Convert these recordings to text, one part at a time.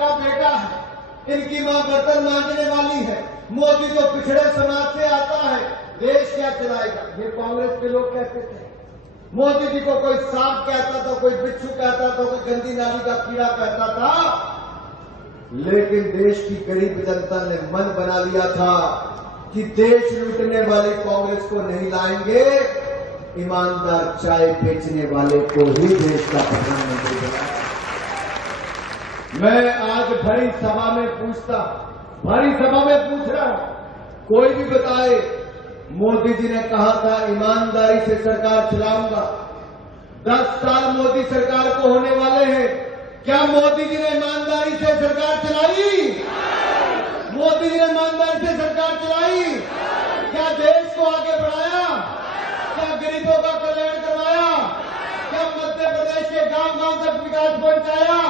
का बेटा है, इनकी मां बर्तन मांजने वाली है, मोदी तो पिछड़े समाज से आता है, देश क्या चलाएगा? ये कांग्रेस के लोग कहते थे। मोदी जी को कोई सांप कहता था, कोई बिच्छू कहता था, कोई गंदी नाली का कीड़ा कहता था, लेकिन देश की गरीब जनता ने मन बना लिया था कि देश लूटने वाले कांग्रेस को नहीं लाएंगे, ईमानदार चाय बेचने वाले को ही देश का प्रधानमंत्री बनाएंगे। मैं आज भरी सभा में पूछ रहा हूं, कोई भी बताए, मोदी जी ने कहा था ईमानदारी से सरकार चलाऊंगा। 10 साल मोदी सरकार को होने वाले हैं, क्या मोदी जी ने ईमानदारी से सरकार चलाई? मोदी जी ने ईमानदारी से सरकार चलाई? क्या देश को आगे बढ़ाया? क्या गरीबों का कल्याण करवाया? क्या मध्य प्रदेश के गांव-गांव तक विकास पहुंचाया?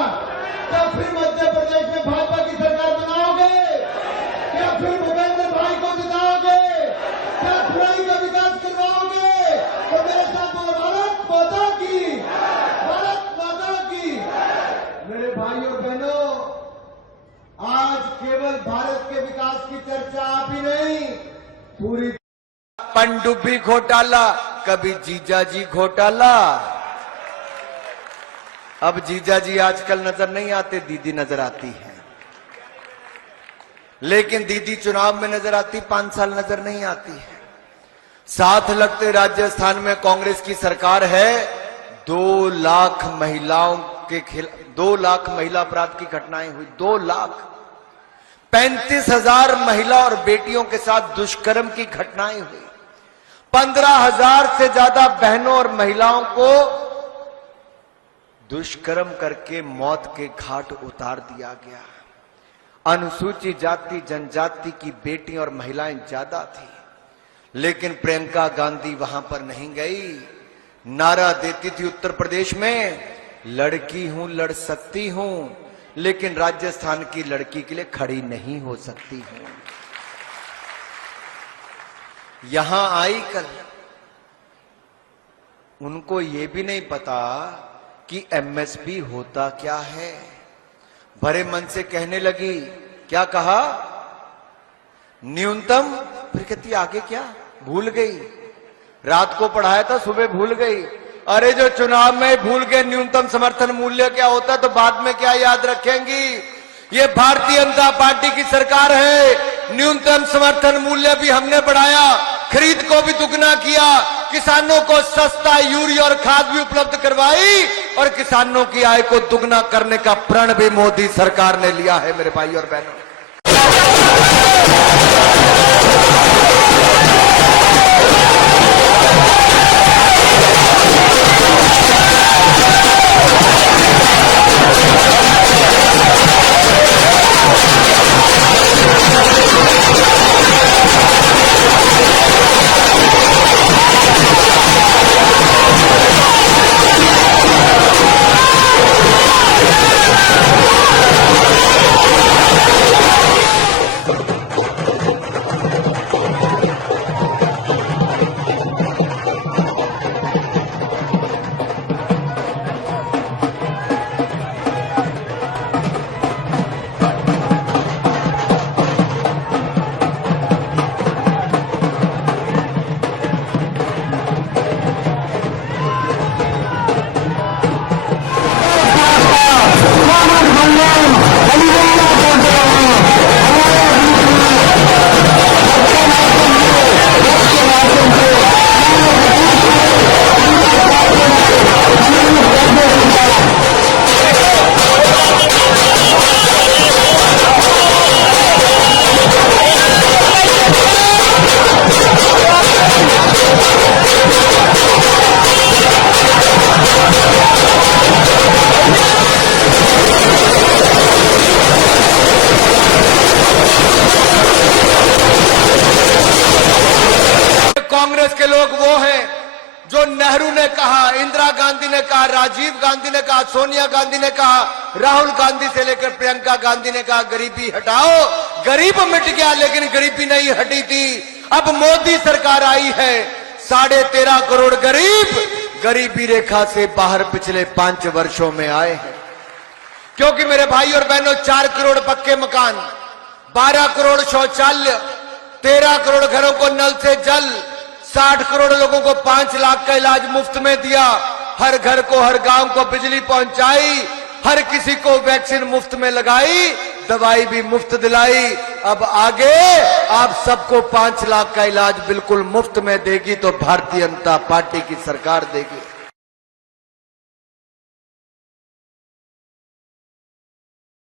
क्या फिर मध्य प्रदेश में भाजपा की सरकार बनाओगे? क्या फिर भूपेंद्र भाई को जिताओगे? क्या खुदाई का विकास करवाओगे? तो मेरे साथ बोलो, भारत माता की, भारत माता की। मेरे भाइयों बहनों, आज केवल भारत के विकास की चर्चा आप ही नहीं, पूरी पनडुब्बी घोटाला, कभी जीजाजी घोटाला। अब जीजाजी आजकल नजर नहीं आते, दीदी नजर आती है। लेकिन दीदी चुनाव में नजर आती, 5 साल नजर नहीं आती है। साथ लगते राजस्थान में कांग्रेस की सरकार है, 2 लाख महिलाओं के खिलाफ 2 लाख महिला अपराध की घटनाएं हुई। 2 लाख 35,000 महिला और बेटियों के साथ दुष्कर्म की घटनाएं हुई। 15,000 से ज्यादा बहनों और महिलाओं को दुष्कर्म करके मौत के घाट उतार दिया गया। अनुसूचित जाति जनजाति की बेटी और महिलाएं ज्यादा थी, लेकिन प्रियंका गांधी वहां पर नहीं गई। नारा देती थी उत्तर प्रदेश में, लड़की हूं लड़ सकती हूं, लेकिन राजस्थान की लड़की के लिए खड़ी नहीं हो सकती हूं। यहां आई कल, उनको यह भी नहीं पता कि एमएसपी होता क्या है। भरे मन से कहने लगी, क्या कहा? न्यूनतम। फिर कहती आगे क्या? भूल गई। रात को पढ़ाया था, सुबह भूल गई। अरे जो चुनाव में भूल गए न्यूनतम समर्थन मूल्य क्या होता है, तो बाद में क्या याद रखेंगी? ये भारतीय जनता पार्टी की सरकार है। न्यूनतम समर्थन मूल्य भी हमने बढ़ाया, खरीद को भी दुगना किया, किसानों को सस्ता यूरिया और खाद भी उपलब्ध करवाई, और किसानों की आय को दुगना करने का प्रण भी मोदी सरकार ने लिया है। मेरे भाई और बहनों, कांग्रेस के लोग वो हैं जो नेहरू ने कहा, इंदिरा गांधी ने कहा, राजीव गांधी ने कहा, सोनिया गांधी ने कहा, राहुल गांधी से लेकर प्रियंका गांधी ने कहा, गरीबी हटाओ। गरीब मिट गया, लेकिन गरीबी नहीं हटी थी। अब मोदी सरकार आई है, 13.5 करोड़ गरीब गरीबी रेखा से बाहर पिछले 5 वर्षों में आए हैं। क्योंकि मेरे भाई और बहनों 4 करोड़ पक्के मकान, 12 करोड़ शौचालय, 13 करोड़ घरों को नल से जल, 60 करोड़ लोगों को 5 लाख का इलाज मुफ्त में दिया, हर घर को हर गांव को बिजली पहुंचाई, हर किसी को वैक्सीन मुफ्त में लगाई, दवाई भी मुफ्त दिलाई। अब आगे आप सबको 5 लाख का इलाज बिल्कुल मुफ्त में देगी तो भारतीय जनता पार्टी की सरकार देगी।